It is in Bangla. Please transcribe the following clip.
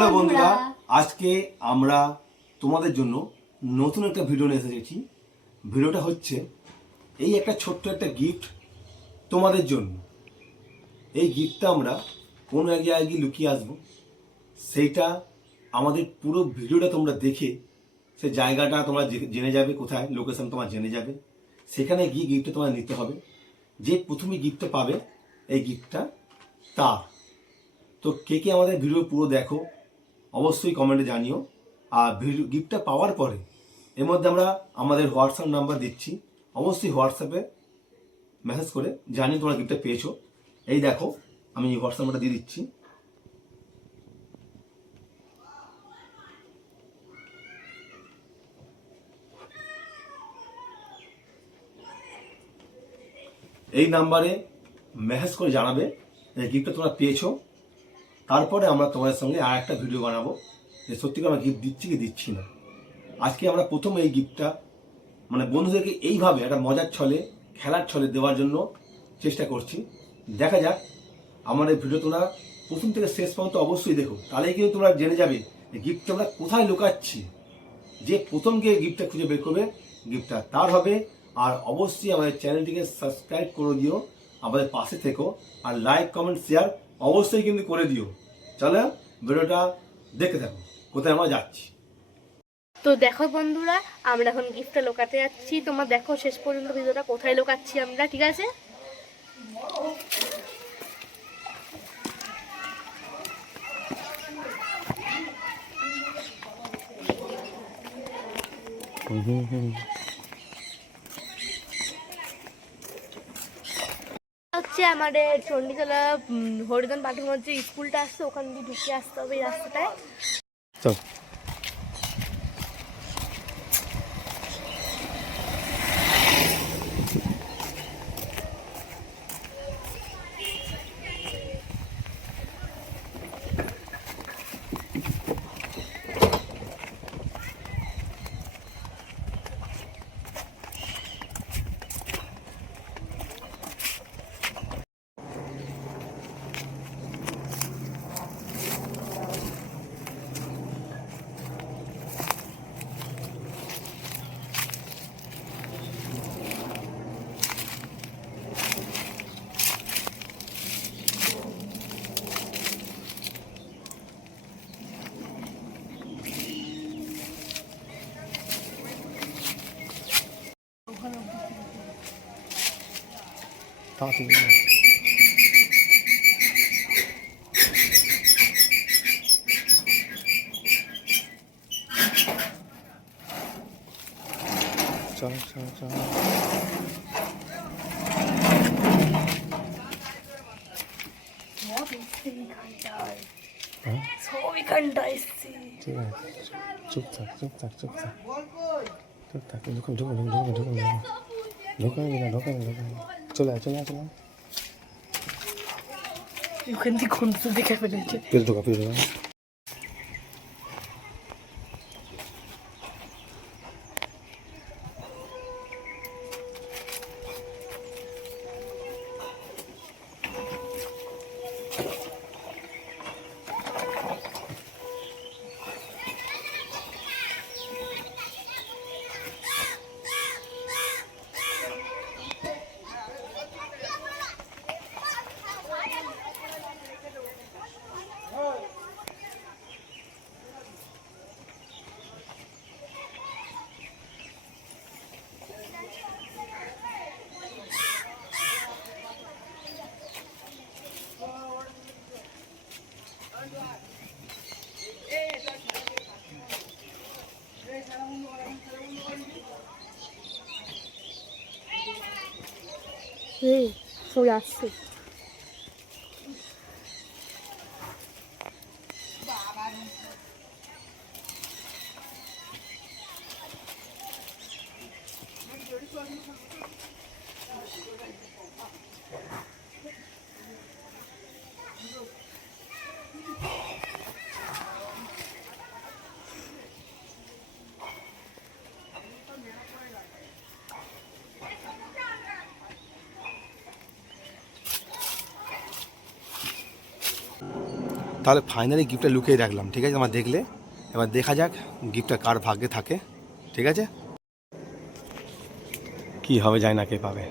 হ্যালো বন্ধুরা, আজকে আমরা তোমাদের জন্য নতুন একটা ভিডিও নিয়ে এসেছি। ভিডিওটা হচ্ছে এই একটা ছোট্ট একটা গিফট তোমাদের জন্য। এই গিফটটা আমরা কোনো এক জায়গায় গিয়ে লুকিয়ে আসবো, সেইটা আমাদের পুরো ভিডিওটা তোমরা দেখে সে জায়গাটা তোমরা জেনে যাবে, কোথায় লোকেশন তোমার জেনে যাবে। সেখানে গিয়ে গিফটটা তোমার নিতে হবে। যে প্রথমে গিফটটা পাবে এই গিফটটা তার। তো কে কে আমাদের ভিডিও পুরো দেখো অবশ্যই কমেন্টে জানিও। আর ভিডিও গিফটটা পাওয়ার পরে এর মধ্যে আমরা আমাদের হোয়াটসঅ্যাপ নাম্বার দিচ্ছি, অবশ্যই হোয়াটসঅ্যাপে মেসেজ করে জানিয়ে তোমরা গিফটটা পেয়েছো। এই দেখো, আমি হোয়াটসঅ্যাপ নাম্বারটা দিয়ে দিচ্ছি। এই নাম্বারে মেসেজ করে জানাবে যে গিফটটা তোমরা পেয়েছো। তারপরে আমরা তোমাদের সঙ্গে আর একটা ভিডিও বানাবো যে সত্যি করে আমরা গিফট দিচ্ছি কি দিচ্ছি না। আজকে আমরা প্রথম এই গিফটটা মানে বন্ধুদেরকে এইভাবে একটা মজার ছলে, খেলার ছলে দেওয়ার জন্য চেষ্টা করছি। দেখা যাক, আমার এই ভিডিও তোমরা প্রথম থেকে শেষ পর্যন্ত অবশ্যই দেখো, তাহলেই কিন্তু তোমরা জেনে যাবে যে গিফটটা আমরা কোথায় লুকাচ্ছি। যে প্রথম গিয়ে গিফটটা খুঁজে বের করবে গিফটটা তার হবে। আর অবশ্যই আমাদের চ্যানেলটিকে সাবস্ক্রাইব করে দিও, আমাদের পাশে থেকো, আর লাইক কমেন্ট শেয়ার অবশ্যই কিন্তু করে দিও। চলো ভিডিওটা দেখতে থাকো কোথায় আমরা যাচ্ছি। তো দেখো বন্ধুরা, আমরা এখন গিফটটা লোকাতে যাচ্ছি। তোমরা দেখো শেষ পর্যন্ত ভিডিওটা কোথায় লোকাচ্ছি আমরা, ঠিক আছে? হচ্ছে আমাদের চণ্ডীতলা হরিধন পাঠকের যে স্কুলটা আসছে, ওখান দিয়ে ঢুকে আসতে হবে এই রাস্তাটায়। চল চল চল ঠিক আছে, চুপ থাক চুপ থাক চুপ থাক চুপ থাক, ঢুকাবি না চলে আয় চলে আয় চলে আয়, ওখান থেকে কোন দেখে ফেলেছে। ঢুকা। চলে আসছে। তাহলে ফাইনালি গিফটটা লুকিয়ে রাখলাম, ঠিক আছে? আমার দেখলে এবার দেখা যাক গিফটটা কার ভাগ্যে থাকে, ঠিক আছে? কি হবে জানি না কে পাবে।